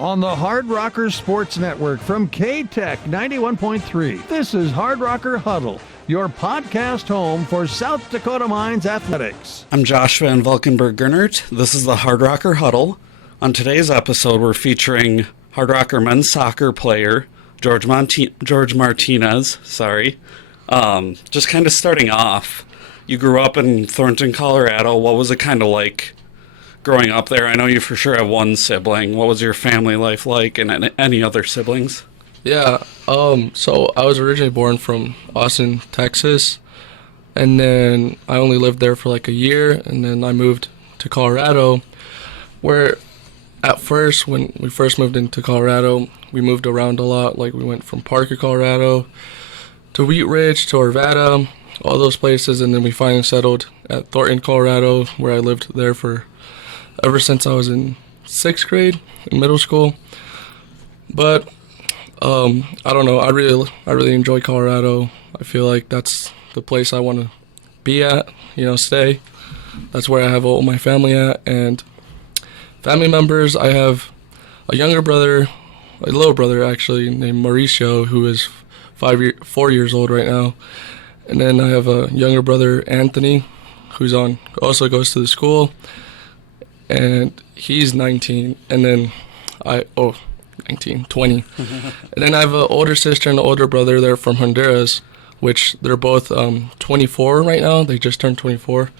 on the Hardrocker Sports Network from K-Tech 91.3. This is Hardrocker Huddle, your podcast home for South Dakota Mines athletics. I'm Joshua in Valkenburg-Gernert. This is the Hardrocker Huddle. On today's episode, we're featuring Hardrocker men's soccer player George Martinez. Just kind of starting off, you grew up in Thornton, Colorado. What was it kind of like growing up there? I know you for sure have one sibling. What was your family life like, and any other siblings? Yeah, so I was originally born from Austin, Texas, and then I only lived there for like a year, and then I moved to Colorado, where at first, when we first moved into Colorado, we moved around a lot. Like, we went from Parker, Colorado, to Wheat Ridge, to Arvada, all those places, and then we finally settled at Thornton, Colorado, where I lived there for ever since I was in 6th grade in middle school. But I don't know, I really enjoy Colorado. I feel like that's the place I want to be at, stay. That's where I have all my family at, and family members. I have a little brother actually, named Mauricio, who is 4 years old right now. And then I have a younger brother, Anthony, who's also goes to the school, and he's 19. And then 20. And then I have an older sister and an older brother. They're from Honduras, which they're both 24 right now. They just turned 24.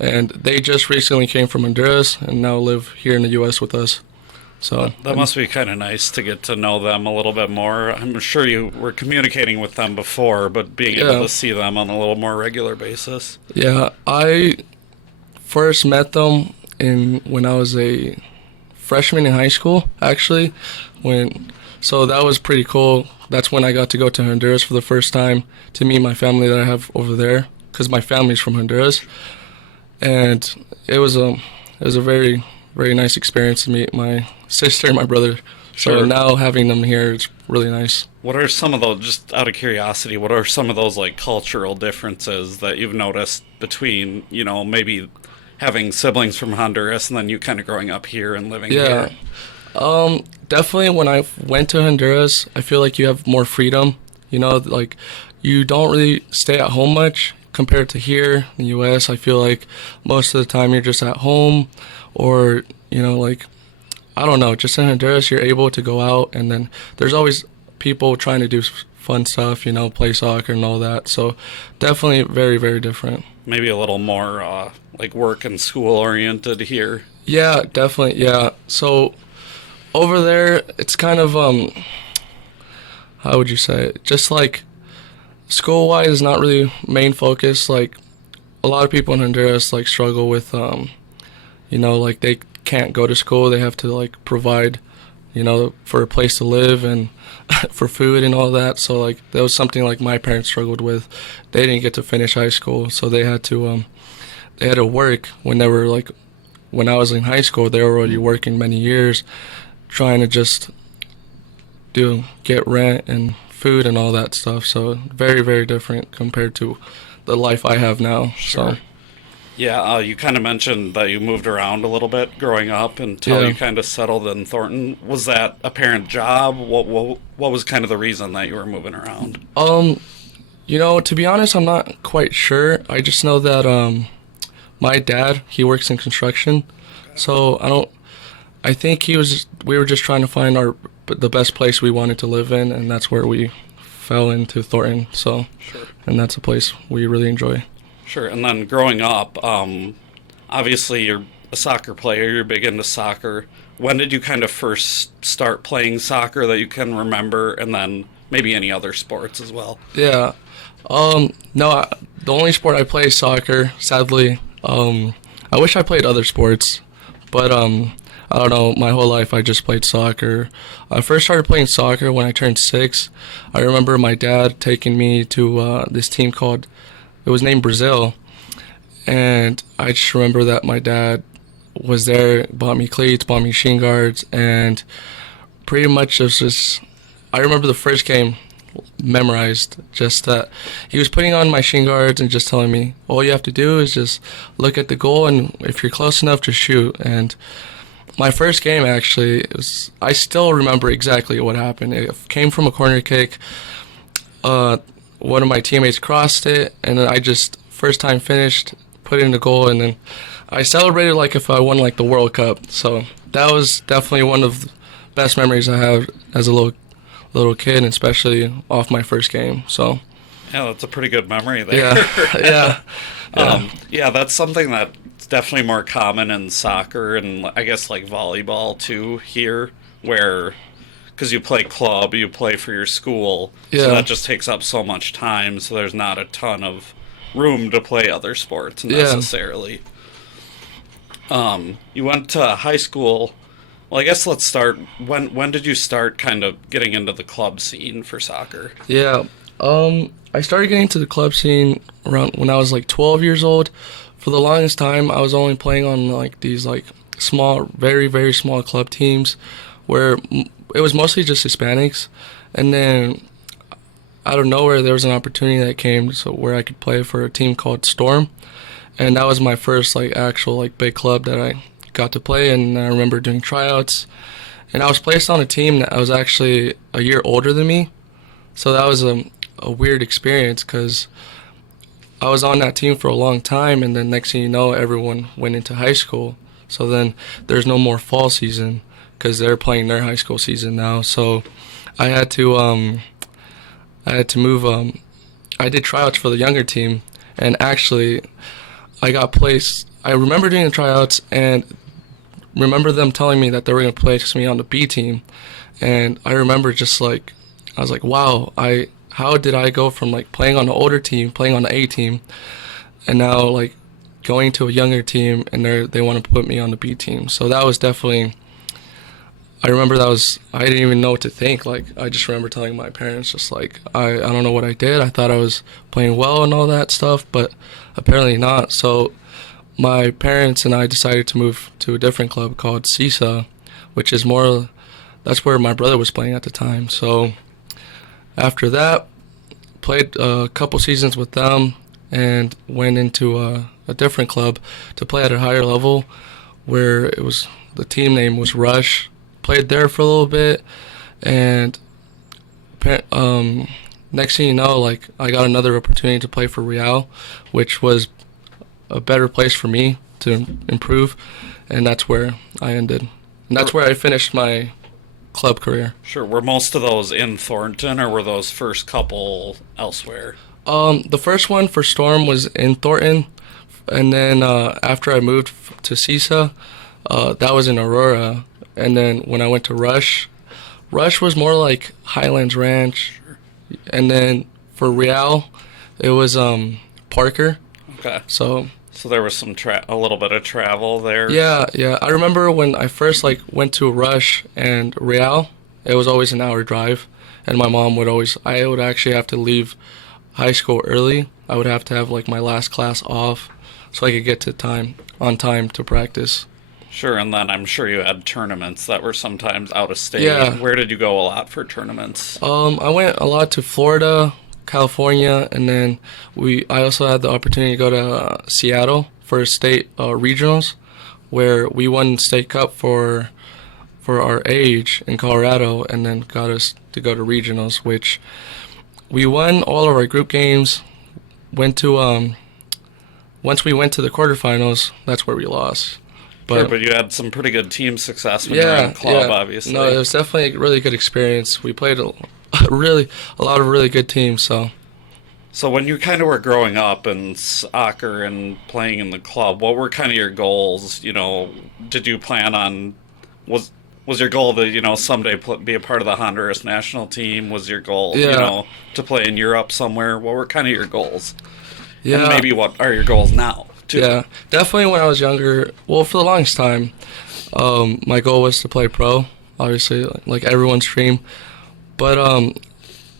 And they just recently came from Honduras and now live here in the U.S. with us. So that must be kind of nice to get to know them a little bit more. I'm sure you were communicating with them before, but being able to see them on a little more regular basis. Yeah, I first met them when I was a freshman in high school, actually. So that was pretty cool. That's when I got to go to Honduras for the first time to meet my family that I have over there, because my family's from Honduras. And it was a very, very nice experience to meet my sister and my brother. Sure. So now having them here, it's really nice. What are some of those, just out of curiosity, what are some of those like cultural differences that you've noticed between, maybe having siblings from Honduras and then you kind of growing up here and living here? Definitely when I went to Honduras, I feel like you have more freedom. Like, you don't really stay at home much compared to here in the U.S. I feel like most of the time you're just at home, or, I don't know, just in Honduras you're able to go out, and then there's always people trying to do fun stuff, play soccer and all that. So definitely very, very different. Maybe a little more like work and school oriented here. Yeah, definitely. Yeah. So over there, it's kind of, how would you say it? Just like school-wise is not really main focus. Like, a lot of people in Honduras like struggle with, like they can't go to school. They have to like provide, for a place to live and for food and all that. So like that was something like my parents struggled with. They didn't get to finish high school, so they had to work when I was in high school. They were already working many years, trying to just get rent and food and all that stuff. So very, very different compared to the life I have now. Sure. So yeah, you kind of mentioned that you moved around a little bit growing up until you kind of settled in Thornton. Was that a parent job? What was kind of the reason that you were moving around? To be honest, I'm not quite sure. I just know that my dad, he works in construction. So I think we were just trying to find the best place we wanted to live in, and that's where we fell into Thornton. So, sure. And that's a place we really enjoy. Sure. And then growing up, obviously you're a soccer player, you're big into soccer. When did you kind of first start playing soccer that you can remember, and then maybe any other sports as well? Yeah. No, the only sport I play is soccer, sadly. I wish I played other sports, but I don't know, my whole life I just played soccer. I first started playing soccer when I turned 6. I remember my dad taking me to this team it was named Brazil, and I just remember that my dad was there, bought me cleats, bought me shin guards, and pretty much I remember the first game memorized, just that he was putting on my shin guards and just telling me, all you have to do is just look at the goal, and if you're close enough, just shoot. And My first game, actually, I still remember exactly what happened. It came from a corner kick. One of my teammates crossed it, and then I just, first time finished, put it in the goal, and then I celebrated like if I won like the World Cup. So that was definitely one of the best memories I have as a little kid, and especially off my first game. So Yeah, that's a pretty good memory there. Yeah. That's something that's definitely more common in soccer and I guess like volleyball too here, where because you play club, you play for your school, so that just takes up so much time. So there's not a ton of room to play other sports necessarily. You went to high school. Well, I guess let's start. When did you start kind of getting into the club scene for soccer? Yeah. I started getting to the club scene around when I was like 12 years old. For the longest time, I was only playing on like these like small, very, very small club teams where it was mostly just Hispanics. And then out of nowhere, there was an opportunity that came where I could play for a team called Storm. And that was my first like actual like big club that I got to play. And I remember doing tryouts. And I was placed on a team that was actually a year older than me. So that was a weird experience because I was on that team for a long time, and then next thing you know, everyone went into high school. So then there's no more fall season because they're playing their high school season now. So I had to move. I did tryouts for the younger team, and actually, I got placed. I remember doing the tryouts and remember them telling me that they were going to place me on the B team, and I remember just like I was like, wow, how did I go from like playing on the older team, playing on the A team, and now like going to a younger team and they want to put me on the B team. So that was definitely, I remember I didn't even know what to think. Like I just remember telling my parents just like, I don't know what I did. I thought I was playing well and all that stuff, but apparently not. So my parents and I decided to move to a different club called CISA, which is that's where my brother was playing at the time. So after that, played a couple seasons with them and went into a different club to play at a higher level where the team name was Rush. Played there for a little bit, and next thing you know, like I got another opportunity to play for Real, which was a better place for me to improve, and that's where I ended. And that's where I finished my club career. Sure. Were most of those in Thornton, or were those first couple elsewhere? The first one for Storm was in Thornton, and then after I moved to CISA, that was in Aurora. And then when I went to Rush was more like Highlands Ranch. Sure. And then for Real, it was Parker. Okay. So there was a little bit of travel there. Yeah. I remember when I first like went to Rush and Real, it was always an hour drive, and my mom I would actually have to leave high school early. I would have to have like my last class off so I could get on time to practice. Sure, and then I'm sure you had tournaments that were sometimes out of state. Yeah. Where did you go a lot for tournaments? I went a lot to Florida, California, and then I also had the opportunity to go to Seattle for state regionals, where we won state cup for our age in Colorado, and then got us to go to regionals, which we won all of our group games. Once we went to the quarterfinals, that's where we lost. But you had some pretty good team success when you were in club, obviously. No, it was definitely a really good experience. We played a lot of really good teams. So when you kind of were growing up in soccer and playing in the club, what were kind of your goals? You know, did you plan on was your goal to someday be a part of the Honduras national team? Was your goal to play in Europe somewhere? What were kind of your goals? Yeah, and maybe what are your goals now? Too. Yeah, definitely when I was younger, well, for the longest time, my goal was to play pro, obviously, like everyone's dream. But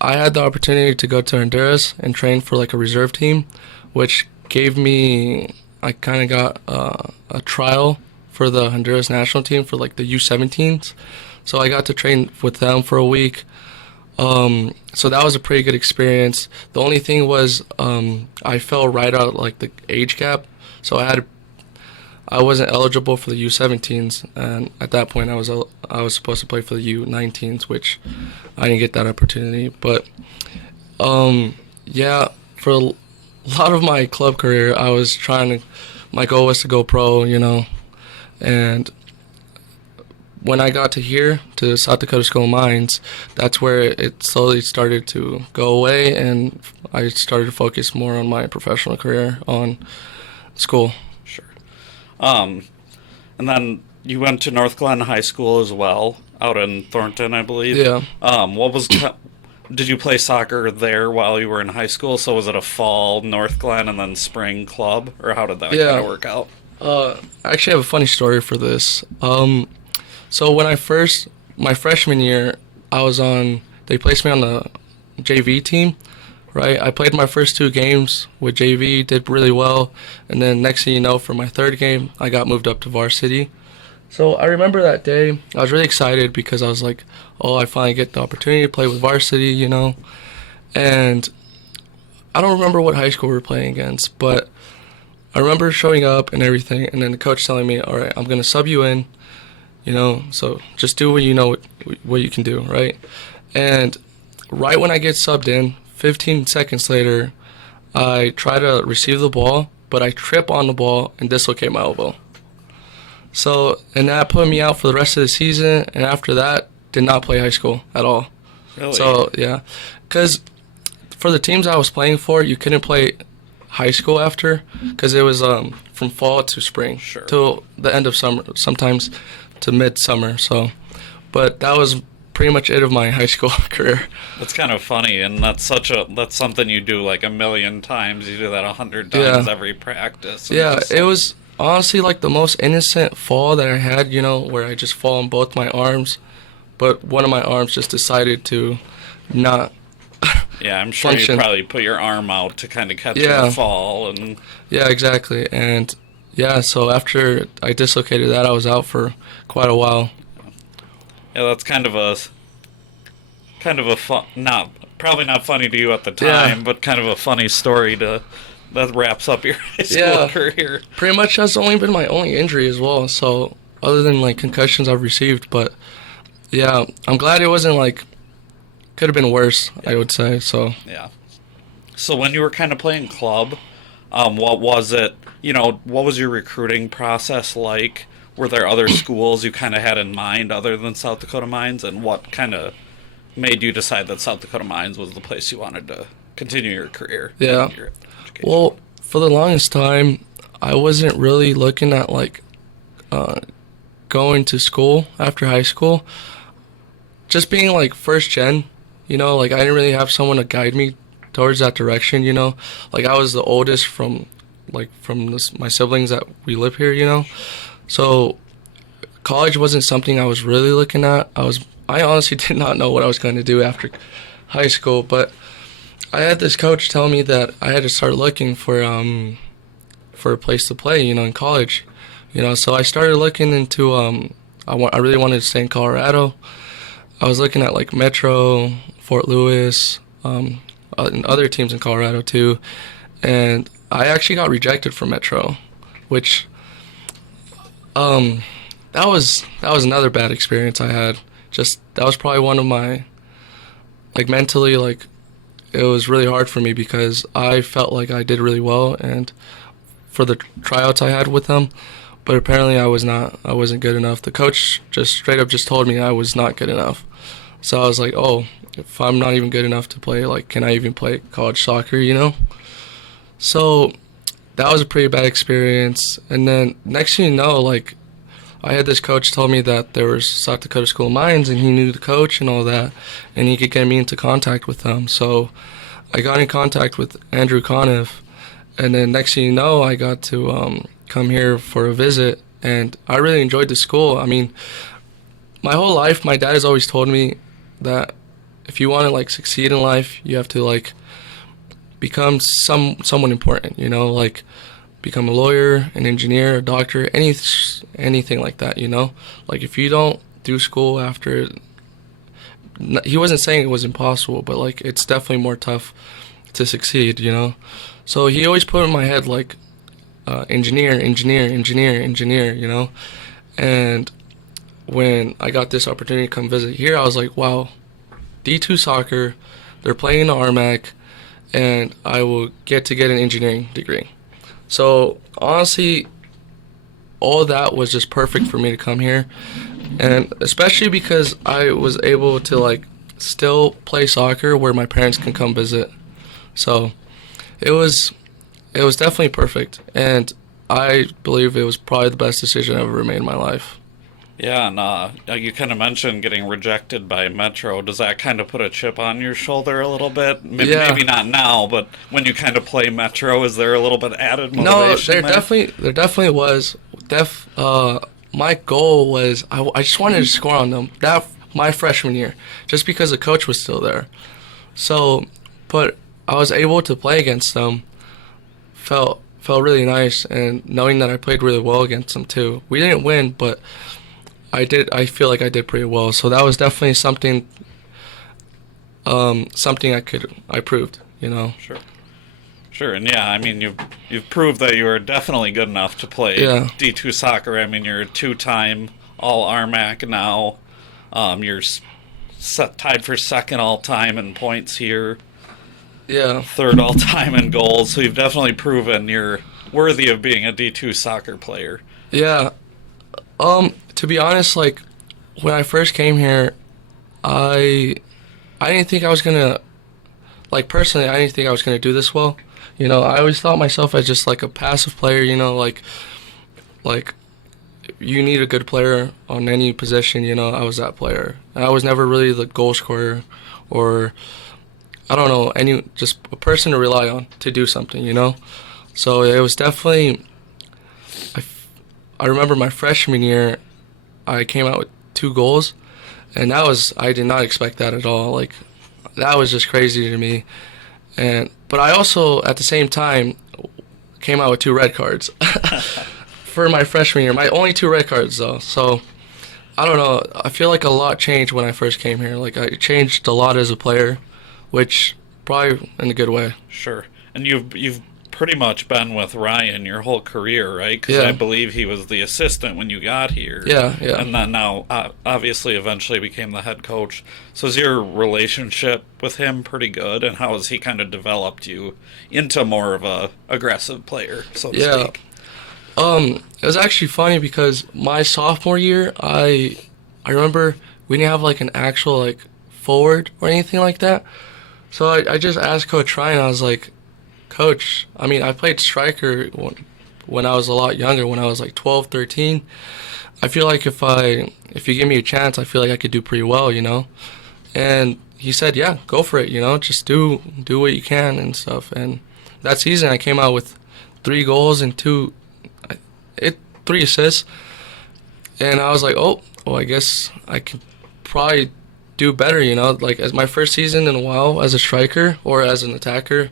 I had the opportunity to go to Honduras and train for like a reserve team, which I kind of got a trial for the Honduras national team for like the U17s. So I got to train with them for a week. So that was a pretty good experience. The only thing was I fell right out like the age gap. So I wasn't eligible for the U17s, and at that point I was supposed to play for the U19s, which I didn't get that opportunity. But yeah, for a lot of my club career, I was trying to. My goal was to go pro, and when I got to here, to South Dakota School of Mines, that's where it slowly started to go away, and I started to focus more on my professional career on school. Sure. And then you went to North Glen High School as well, out in Thornton, I believe. Yeah. Did you play soccer there while you were in high school? So was it a fall North Glen and then spring club, or how did that kind of work out? I actually have a funny story for this. So when my freshman year, they placed me on the JV team, right? I played my first 2 games with JV, did really well, and then next thing you know, for my 3rd game, I got moved up to varsity. So I remember that day, I was really excited because I was like, oh, I finally get the opportunity to play with varsity, and I don't remember what high school we were playing against, but I remember showing up and everything, and then the coach telling me, all right, I'm going to sub you in, so just do what what you can do, right? And right when I get subbed in, 15 seconds later, I try to receive the ball, but I trip on the ball and dislocate my elbow. So, and that put me out for the rest of the season, and after that, did not play high school at all. Really? So, yeah. Because for the teams I was playing for, you couldn't play high school after, because it was from fall to spring. Sure. Till the end of summer, sometimes to midsummer. So, but that was pretty much it of my high school career. That's kind of funny, and that's something you do like a million times. You do that 100 times every practice. Yeah, it was honestly like the most innocent fall that I had, where I just fall on both my arms, but one of my arms just decided to not yeah, I'm sure function. You probably put your arm out to kind of catch the fall. And yeah, exactly. And yeah, so after I dislocated that, I was out for quite a while. Yeah, that's kind of a fun, probably not funny to you at the time, but kind of a funny story that wraps up your high school career. Pretty much that's only been my only injury as well. So other than like concussions I've received, but yeah, I'm glad it wasn't could have been worse, I would say. So yeah. So when you were kind of playing club, what was it? What was your recruiting process like? Were there other schools you kind of had in mind other than South Dakota Mines, and what kind of made you decide that South Dakota Mines was the place you wanted to continue your career? Yeah. Your education? Well, for the longest time, I wasn't really looking at going to school after high school. Just being first gen, I didn't really have someone to guide me towards that direction, I was the oldest from my siblings that we live here, So college wasn't something I was really looking at. I honestly did not know what I was going to do after high school, but I had this coach tell me that I had to start looking for a place to play, in college. So I started looking into I really wanted to stay in Colorado. I was looking at Metro, Fort Lewis, and other teams in Colorado too. And I actually got rejected from Metro, which that was another bad experience I had. That was probably one of my mentally it was really hard for me because I felt like I did really well and for the tryouts I had with them, but apparently I wasn't good enough. The coach just straight up just told me I was not good enough. So I was like, oh, if I'm not even good enough to play, can I even play college soccer, So that was a pretty bad experience. And then next thing you know, I had this coach tell me that there was South Dakota School of Mines and he knew the coach and all that, and he could get me into contact with them. So I got in contact with Andrew Conniff, and then next thing you know, I got to come here for a visit, and I really enjoyed the school. I mean, my whole life, my dad has always told me that if you want to succeed in life, you have to become someone important, become a lawyer, an engineer, a doctor, anything like that, if you don't do school after, he wasn't saying it was impossible, but it's definitely more tough to succeed, So he always put in my head engineer, you know. And when I got this opportunity to come visit here, I was like, wow, D2 soccer, they're playing in the RMAC, and I will get an engineering degree. So honestly, all that was just perfect for me to come here, and especially because I was able to like still play soccer where my parents can come visit. So it was definitely perfect, and I believe it was probably the best decision I ever made in my life. Yeah, and you kind of mentioned getting rejected by Metro. Does that kind of put a chip on your shoulder a little bit? Yeah. Maybe not now, but when you kind of play Metro, is there a little bit added motivation? No, there definitely was. My goal was I just wanted to score on them my freshman year, just because the coach was still there. So, but I was able to play against them. Felt really nice, and knowing that I played really well against them too. We didn't win, but I feel like I did pretty well. So that was definitely something I proved, you know. Sure, and yeah, I mean you've proved that you are definitely good enough to play D2 soccer. I mean you're a 2-time All RMAC now. You're tied for second all time in points here. Yeah. Third all time in goals. So you've definitely proven you're worthy of being a D2 soccer player. Yeah. To be honest, like when I first came here, I didn't think I was gonna, like personally, I didn't think I was gonna do this well. You know, I always thought myself as just like a passive player. You know, like you need a good player on any position. You know, I was that player. And I was never really the goal scorer, or I don't know, just a person to rely on to do something. You know, so it was definitely. I remember my freshman year, I came out with 2 goals, and I did not expect that at all. Like, that was just crazy to me. But I also, at the same time, came out with 2 red cards for my freshman year. My only 2 red cards, though. So, I don't know. I feel like a lot changed when I first came here. Like, I changed a lot as a player, which probably in a good way. Sure. And you've pretty much been with Ryan your whole career, right? Because I believe he was the assistant when you got here. Yeah. And then now, obviously, eventually became the head coach. So is your relationship with him pretty good? And how has he kind of developed you into more of a aggressive player, so to speak? It was actually funny because my sophomore year, I remember we didn't have like an actual like forward or anything like that. So I just asked Coach Ryan, I was like, Coach, I mean, I played striker when I was a lot younger, when I was like 12, 13. I feel like if you give me a chance, I feel like I could do pretty well, you know? And he said, yeah, go for it, you know? Just do what you can and stuff. And that season, I came out with 3 goals and 3 assists. And I was like, oh, well, I guess I could probably do better, you know? Like, as my first season in a while as a striker or as an attacker,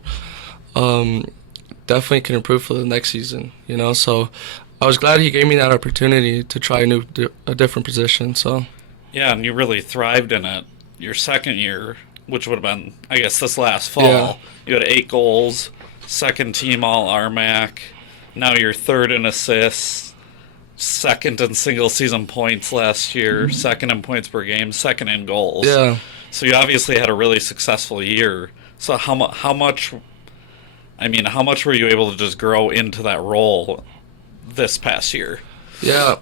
definitely can improve for the next season, you know. So I was glad he gave me that opportunity to try a different position. So yeah, and you really thrived in it. Your second year, which would have been, I guess, this last fall, you had 8 goals, second team All RMAC. Now you're third in assists, second in single season points last year, second in points per game, second in goals. Yeah. So you obviously had a really successful year. So how much were you able to just grow into that role this past year? Yeah.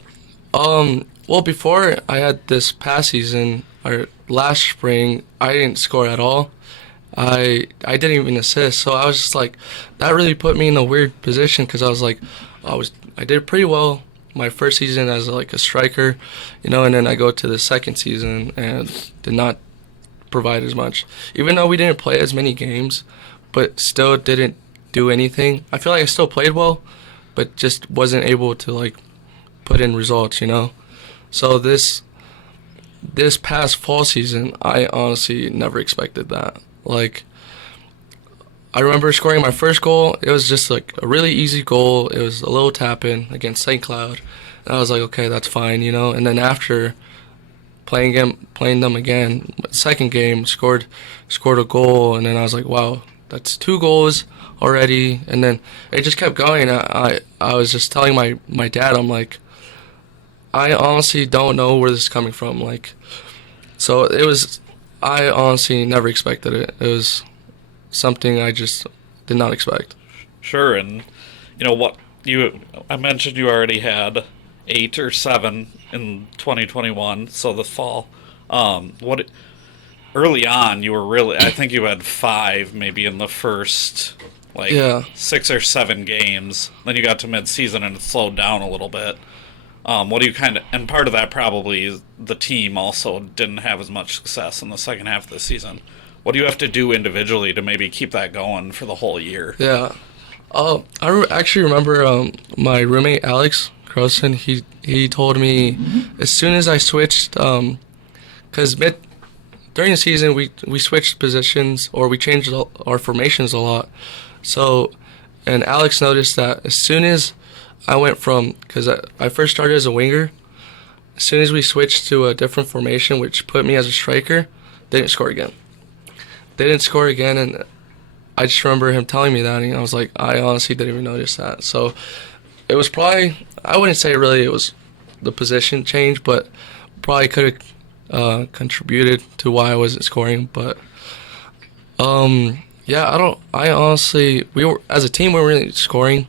Well, before I had this past season, or last spring, I didn't score at all. I didn't even assist. So I was just like, that really put me in a weird position because I was like, I did pretty well my first season as like a striker, you know, and then I go to the second season and did not provide as much. Even though we didn't play as many games, but still didn't do anything. I feel like I still played well, but just wasn't able to like put in results, you know. So this past fall season, I honestly never expected that. Like, I remember scoring my first goal. It was just like a really easy goal. It was a little tap in against St. Cloud. And I was like, okay, that's fine, you know. And then after playing them again, second game, scored a goal, and then I was like, wow, that's 2 goals already. And then it just kept going. I was just telling my dad, I'm like, I honestly don't know where this is coming from. Like, so I honestly never expected it. It was something I just did not expect. Sure, and I mentioned you already had 8 or 7 in 2021, so the fall. Early on, I think you had 5 maybe in the first, 6 or 7 games. Then you got to mid-season and it slowed down a little bit. What do you and part of that probably is the team also didn't have as much success in the second half of the season. What do you have to do individually to maybe keep that going for the whole year? Yeah. Actually remember my roommate, Alex Grossen, he told me as soon as I switched, because during the season we switched positions, or we changed our formations a lot. So, and Alex noticed that as soon as I went because I first started as a winger, as soon as we switched to a different formation, which put me as a striker, they didn't score again. And I just remember him telling me that, and I was like, I honestly didn't even notice that. So it was probably, I wouldn't say really it was the position change, but probably could have contributed to why I wasn't scoring. But I honestly, as a team, we were really scoring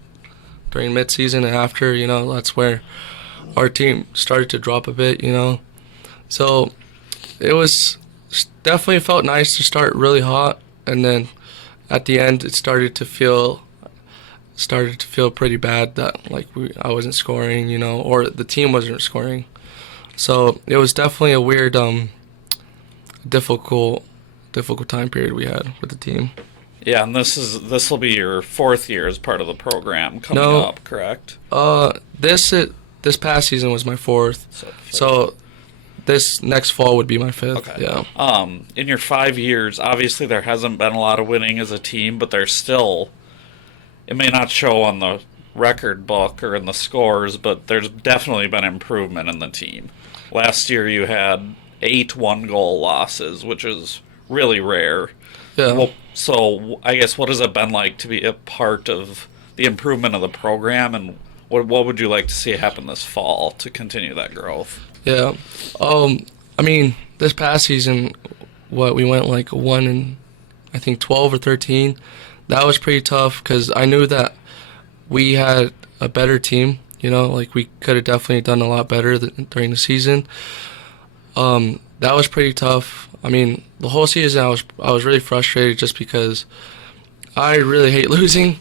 during mid-season and after, that's where our team started to drop a bit, So it was definitely felt nice to start really hot, and then at the end it started to feel pretty bad that I wasn't scoring, or the team wasn't scoring. So it was definitely a weird, difficult time period we had with the team. Yeah, and this will be your 4th year as part of the program coming up, correct? This past season was my 4th. So this next fall would be my 5th. Okay. Yeah. In your 5 years, obviously there hasn't been a lot of winning as a team, but there's still, it may not show on the record book or in the scores, but there's definitely been improvement in the team. Last year you had 8 1-goal losses, which is really rare. Yeah. Well, so I guess what has it been like to be a part of the improvement of the program, and what would you like to see happen this fall to continue that growth? Yeah. I mean, this past season, we went 1 in, I think 12 or 13. That was pretty tough because I knew that we had a better team. We could have definitely done a lot better during the season. That was pretty tough. I mean, the whole season I was really frustrated just because I really hate losing.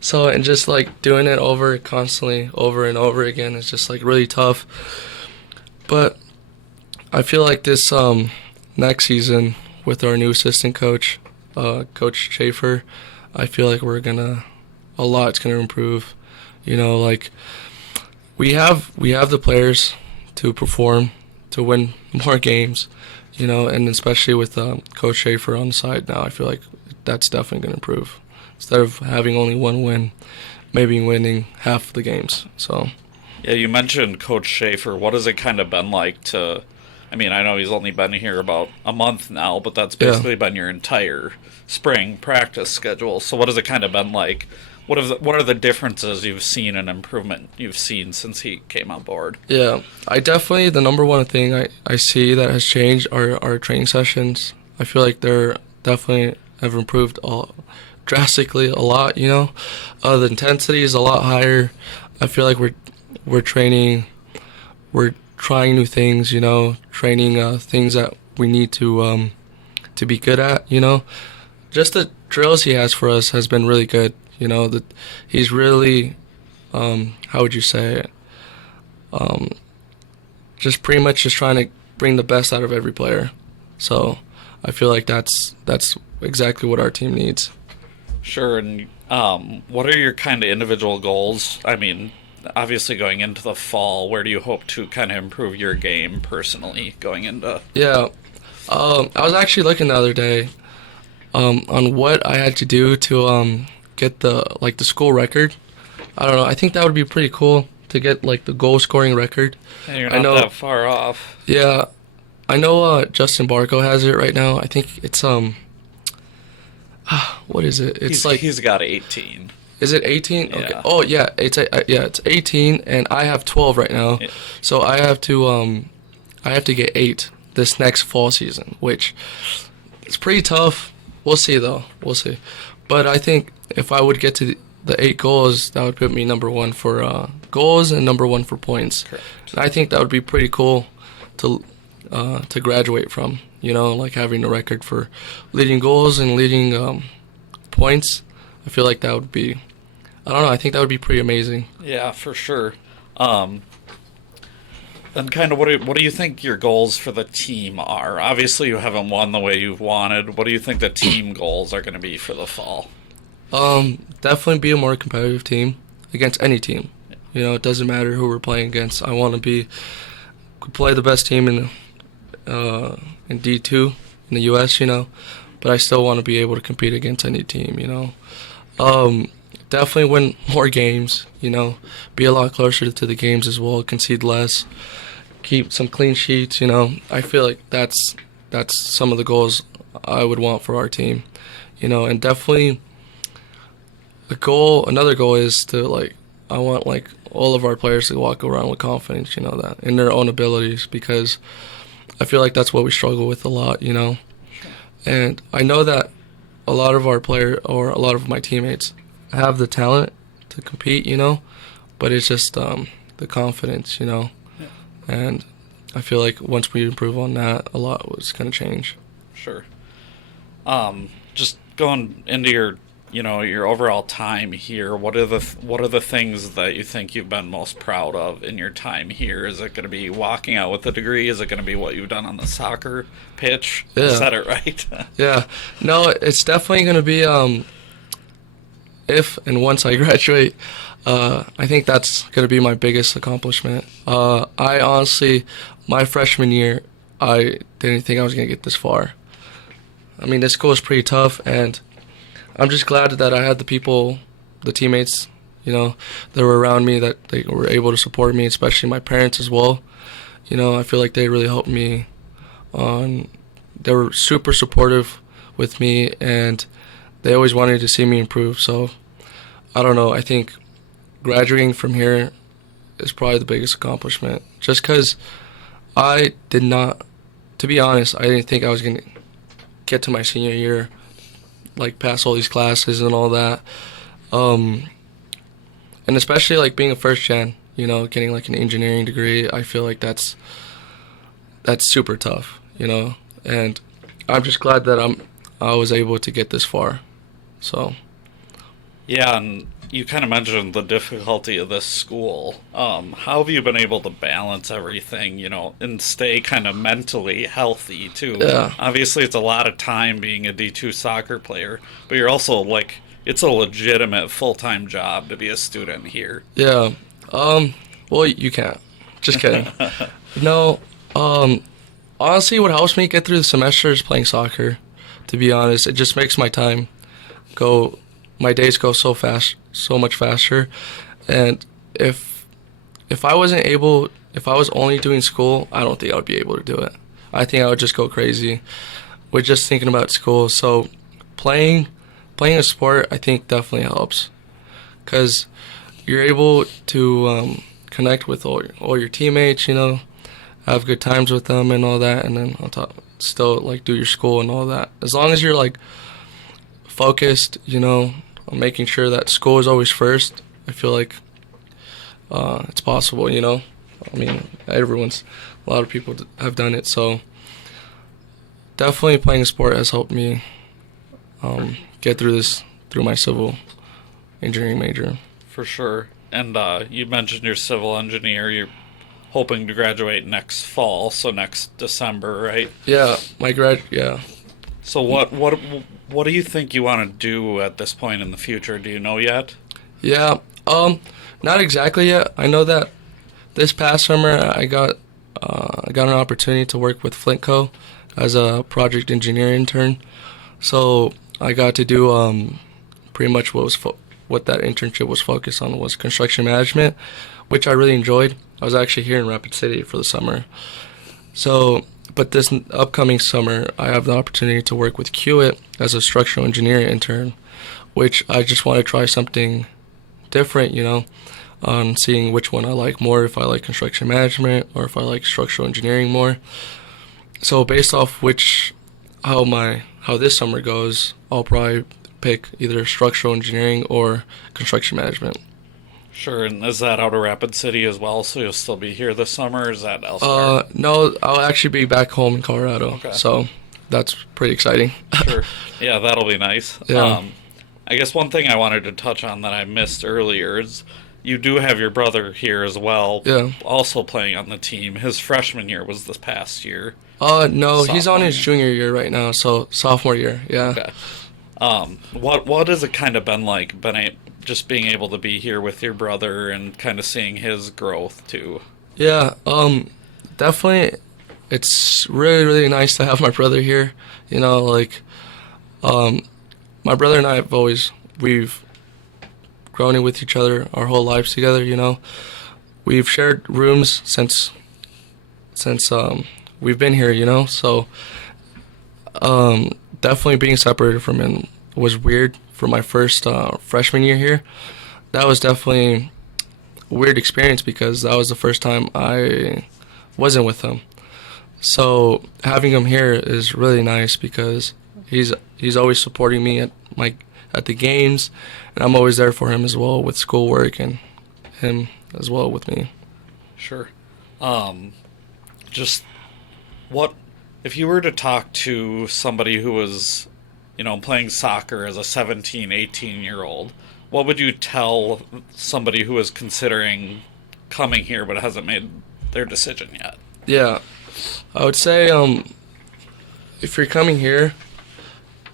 So, and just doing it constantly over and over again is just really tough. But I feel like this next season with our new assistant coach, Coach Schaefer, I feel like a lot's gonna improve. We have the players to perform, to win more games, and especially with Coach Schaefer on the side now, I feel like that's definitely going to improve. Instead of having only 1 win, maybe winning half the games. So, yeah, you mentioned Coach Schaefer. What has it kind of been like to? I mean, I know he's only been here about a month now, but that's basically been your entire spring practice schedule. So, what has it kind of been like? What are the differences you've seen and improvement you've seen since he came on board? Yeah, the number one thing I see that has changed are our training sessions. I feel like they're definitely have improved drastically a lot, The intensity is a lot higher. I feel like we're training, we're trying new things, training things that we need to be good at, Just the drills he has for us has been really good. That he's really, how would you say it? Just pretty much just trying to bring the best out of every player. So I feel like that's exactly what our team needs. Sure. And what are your kind of individual goals? I mean, obviously going into the fall, where do you hope to kind of improve your game personally going into? Yeah. I was actually looking the other day on what I had to do to get the school record. I don't know. I think that would be pretty cool to get the goal scoring record. And you're not that far off. Yeah, I know Justin Barco has it right now. I think it's what is it? It's he's got 18. Is it 18? Yeah. Okay. Oh yeah, it's 18, and I have 12 right now. Yeah. So I have to get 8 this next fall season, which is pretty tough. We'll see though. We'll see. But I think if I would get to the 8 goals, that would put me number 1 for goals and number 1 for points. Correct. And I think that would be pretty cool to graduate from. You know, like having a record for leading goals and leading points. I feel like that would be, I don't know, I think that would be pretty amazing. Yeah, for sure. And kind of what do you think your goals for the team are? Obviously, you haven't won the way you've wanted. What do you think the team goals are going to be for the fall? Definitely be a more competitive team against any team. You know, it doesn't matter who we're playing against. I want to play the best team in D2 in the U.S., you know, but I still want to be able to compete against any team, you know. Definitely win more games, you know, be a lot closer to the games as well, concede less, keep some clean sheets, you know. I feel like that's some of the goals I would want for our team, you know, and definitely another goal is to, like, I want, like, all of our players to walk around with confidence, you know, that in their own abilities, because I feel like that's what we struggle with a lot, you know. And I know that a lot of our a lot of my teammates have the talent to compete, you know, but it's just the confidence, you know. Yeah. And I feel like once we improve on that, a lot was going to change. Sure. Just going into your overall time here, what are the things that you think you've been most proud of in your time here? Is it going to be walking out with a degree? Is it going to be what you've done on the soccer pitch? Yeah. I said it right. Yeah. No, it's definitely going to be if and once I graduate. I think that's going to be my biggest accomplishment. I honestly, my freshman year, I didn't think I was going to get this far. I mean, this school is pretty tough, and I'm just glad that I had the teammates, you know, that were around me, that they were able to support me, especially my parents as well. You know, I feel like they really helped me they were super supportive with me, and they always wanted to see me improve. So, I don't know, I think graduating from here is probably the biggest accomplishment. Just because I did not, to be honest, I didn't think I was going to get to my senior year, like pass all these classes and all that. And especially like being a first gen, you know, getting like an engineering degree, I feel like that's super tough, you know. And I'm just glad that I was able to get this far. So Yeah, and you kind of mentioned the difficulty of this school. How have you been able to balance everything, you know, and stay kind of mentally healthy, too? Yeah. Obviously, it's a lot of time being a D2 soccer player, but you're also, like, it's a legitimate full-time job to be a student here. yeah, well, you can't. Just kidding. No, honestly, what helps me get through the semester is playing soccer. To be honest, it just makes my days go so much faster. And if I was only doing school, I don't think I would be able to do it. I think I would just go crazy with just thinking about school. So playing a sport, I think definitely helps, because you're able to connect with all your teammates, you know, have good times with them and all that, and then on top still like do your school and all that. As long as you're like focused, you know, on making sure that school is always first, I feel like it's possible, you know. I mean, a lot of people have done it, so definitely playing a sport has helped me get through my civil engineering major. For sure. And you mentioned you're civil engineer. You're hoping to graduate next fall, so next December, right? Yeah, yeah. So what do you think you want to do at this point in the future? Do you know yet? Yeah, not exactly yet. I know that this past summer I got an opportunity to work with Flint Co. as a project engineer intern. So I got to do pretty much what that internship was focused on was construction management, which I really enjoyed. I was actually here in Rapid City for the summer. So But this upcoming summer, I have the opportunity to work with Hewitt as a structural engineering intern, which I just want to try something different, on seeing which one I like more, if I like construction management or if I like structural engineering more. So based off how this summer goes, I'll probably pick either structural engineering or construction management. Sure, and is that out of Rapid City as well, so you'll still be here this summer, or is that elsewhere? No, I'll actually be back home in Colorado, Okay. So that's pretty exciting. Sure. Yeah, that'll be nice. Yeah. I guess one thing I wanted to touch on that I missed earlier is you do have your brother here as well, Yeah. also playing on the team. His freshman year was this past year. No, he's on Sophomore his year. junior year right now, so sophomore year, yeah. Okay. What has it kind of been like, just being able to be here with your brother and kind of seeing his growth too? Yeah, definitely, it's really, really nice to have my brother here. My brother and I we've grown in with each other our whole lives together, We've shared rooms since we've been here, so definitely being separated from him was weird for my first freshman year here. That was definitely a weird experience because that was the first time I wasn't with him. So having him here is really nice because he's always supporting me at the games, and I'm always there for him as well with schoolwork and him as well with me. Sure. Just what if you were to talk to somebody who was, playing soccer as a 17, 18-year-old, what would you tell somebody who is considering coming here but hasn't made their decision yet? Yeah, I would say if you're coming here,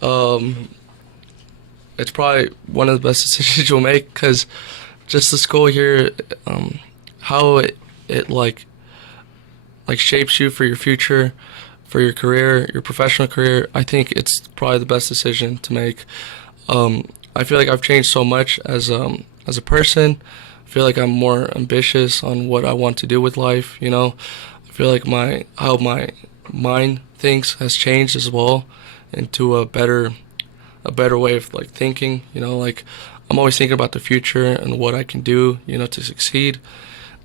it's probably one of the best decisions you'll make because just the school here, how it like shapes you for your future, for your career, your professional career. I think it's probably the best decision to make. I feel like I've changed so much as a person. I feel like I'm more ambitious on what I want to do with life. I feel like how my mind thinks has changed as well into a better way of thinking. I'm always thinking about the future and what I can do, to succeed.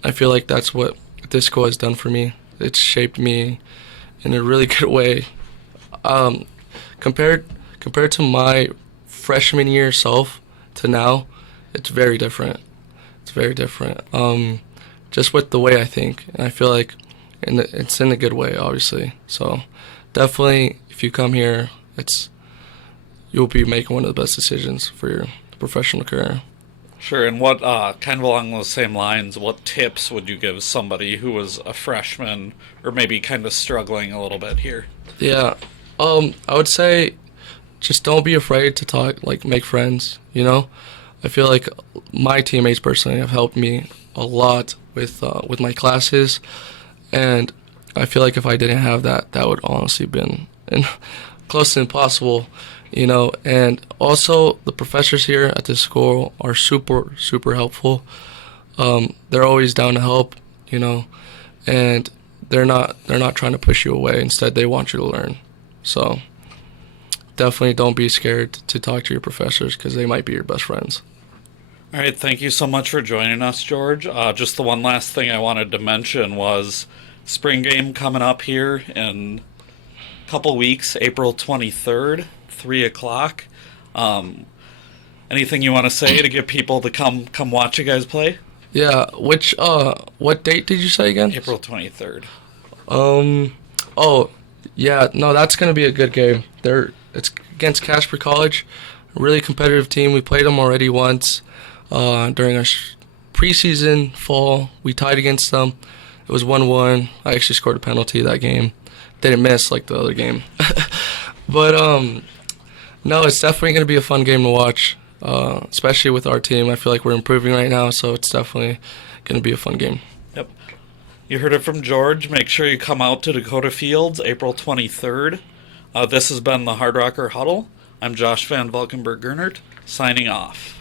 I feel like that's what this school has done for me. It's shaped me in a really good way. Compared to my freshman year self to now, it's very different. It's very different. Just with the way I think, and I feel like it's in a good way, obviously. So definitely, if you come here, you'll be making one of the best decisions for your professional career. Sure, and what, kind of along those same lines, what tips would you give somebody who was a freshman or maybe kind of struggling a little bit here? Yeah, I would say just don't be afraid to talk, make friends, I feel like my teammates personally have helped me a lot with my classes, and I feel like if I didn't have that, that would honestly been close to impossible. And also the professors here at this school are super, super helpful. They're always down to help, and they're not trying to push you away. Instead, they want you to learn. So definitely don't be scared to talk to your professors because they might be your best friends. All right, thank you so much for joining us, George. Just the one last thing I wanted to mention was spring game coming up here in a couple weeks, April 23rd. 3 o'clock. Anything you want to say to get people to come watch you guys play? Yeah, what date did you say again? April 23rd. Oh, yeah, no, that's going to be a good game. It's against Casper College, a really competitive team. We played them already once during our preseason fall. We tied against them. It was 1-1. I actually scored a penalty that game. Didn't miss like the other game. But, no, it's definitely going to be a fun game to watch, especially with our team. I feel like we're improving right now, so it's definitely going to be a fun game. Yep. You heard it from George. Make sure you come out to Dakota Fields, April 23rd. This has been the Hardrocker Huddle. I'm Josh Van Valkenburg-Gernert, signing off.